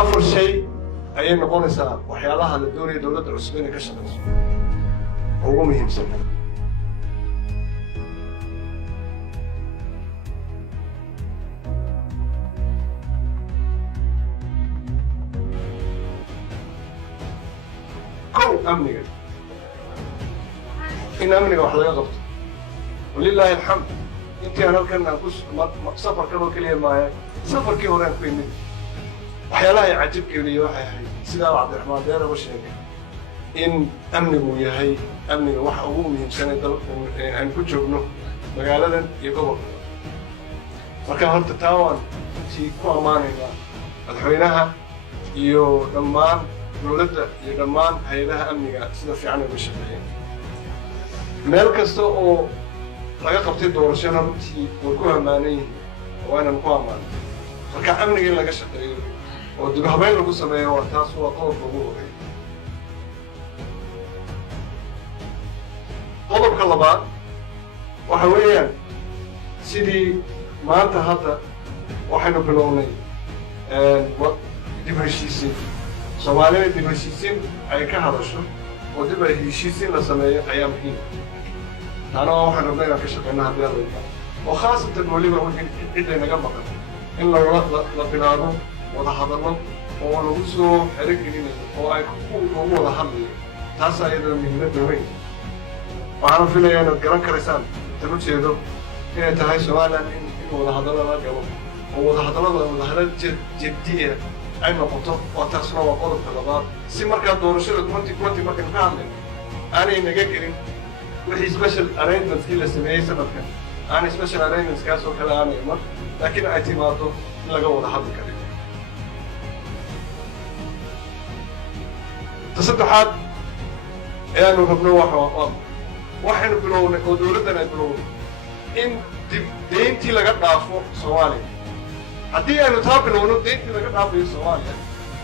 afar shay ayay noqonaysaa waxyaalaha la doonaya dowladda cusub inay ka shaqayso ugu muhiimsan. أمنية إن أمنية وحلا يغبط ولله الحمد. أنت أنا كنا نقول سفر كذا كلية معي سفر كي وران فيني وحيالله يعجب كلية وحي سيدا عبد الرحمن ديره وشيء إن أمني وياهي أمني وحقومهم سنة أن كتشوفنه مقالة يقبل مركان هرت تاوان في كل أمانة الحوينها يو دمان dowladda iyo dhammaan hay'adaha amniga sida fiican uga shaqeeyeen. meel kasta oo laga qabtay doorashada runtii way ku amaanan yihiin waa inaan ku ammaano. marka amniga in laga shaqeeyo oo dib habeyn lagu sameeyo waa taas waa qodobka ugu horeeya. qodobka labaad waxa weeyaan sidii maanta hadda waxaynu bilownay dib heshiisiin Soomaalida dib heshiisiin ay ka hadasho oo dib heshiisiin la sameeyo ayaa muhiim ah. Taana waxaan rabnaa inaan ka shaqeyno haddii aan rabno oo khaasatan weliba cid ay naga maqan in la bilaabo wada hadallo oo lagu soo xirigelinayo oo ay ugu wada hadlayo taas ayadana muhiimadda weyn. waxaan filayaa inaad garan karaysaan tan ujeedo inay tahay Somaliland in wada hadallo la galo oo wada hadallo jiddiya ay noqoto oo taasna waa qodobka labaad si markaa doorashada 2020 markaan ka hadlayno aanay naga gelin wixii special arrangementskii la sameeyey sanadkan aanay special arrangementskaas oo kale aanay iman laakiin ay timaado in laga wada hadli karin. tasaddexaad ayaanu rabno waxaynu bilownay oo dowladdan ay bilownay in dib deyntii laga dhaafo Soomaaliya. haddii aynu taa bilowno deyntii laga dhaafayo Soomaaliya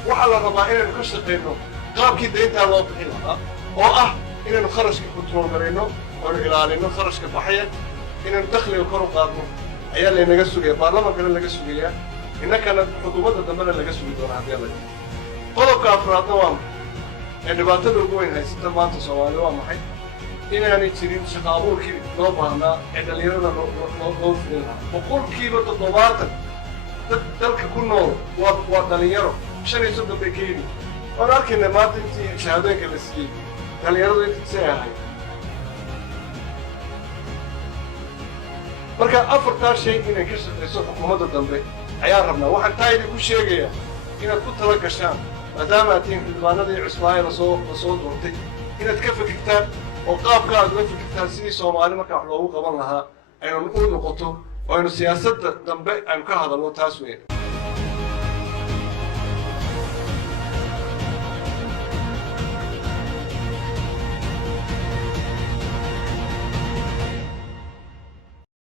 waxaa la rabaa inaynu ka shaqeyno qaabkii deyntaa loo bixin lahaa oo ah inaynu kharashka control garayno oo ilaalino kharashka baxaya inaynu dakhliga kor u qaadno ayaa laynaga sugaya baarlamaankana laga sugayaa innakana xukuumadda dambena laga sugi doona haddii alla yidhi. qodobka afraadna waa maxay dhibaatada ugu weyn haysata maanta Soomaaliya waa maxay inaanay jirin shaqo abuurkii loo baahnaa ee dhallinyarada loo filin lahaa. boqolkiiba 70 dalka ku nool waa dhalinyaro 35 bay ka yidhi waan arkayna maanta intii shahaadooyinka la siiyey dhalinyaradu intiisay ahayd. marka afartaa shay inay ka shaqayso xukuumadda dambe ayaan rabnaa. waxaan taa idinku sheegayaa inaad ku tala gashaan maadaama aad tihiin xildhibaanadii cusbaaye lasoo doortay inaad ka fikirtaan oo qaabka aad uga fikirtaan sidii Soomaali marka wax loogu qaban lahaa aynu u noqoto oo aynu siyaasadda dambe aynu ka hadalno taas weyn.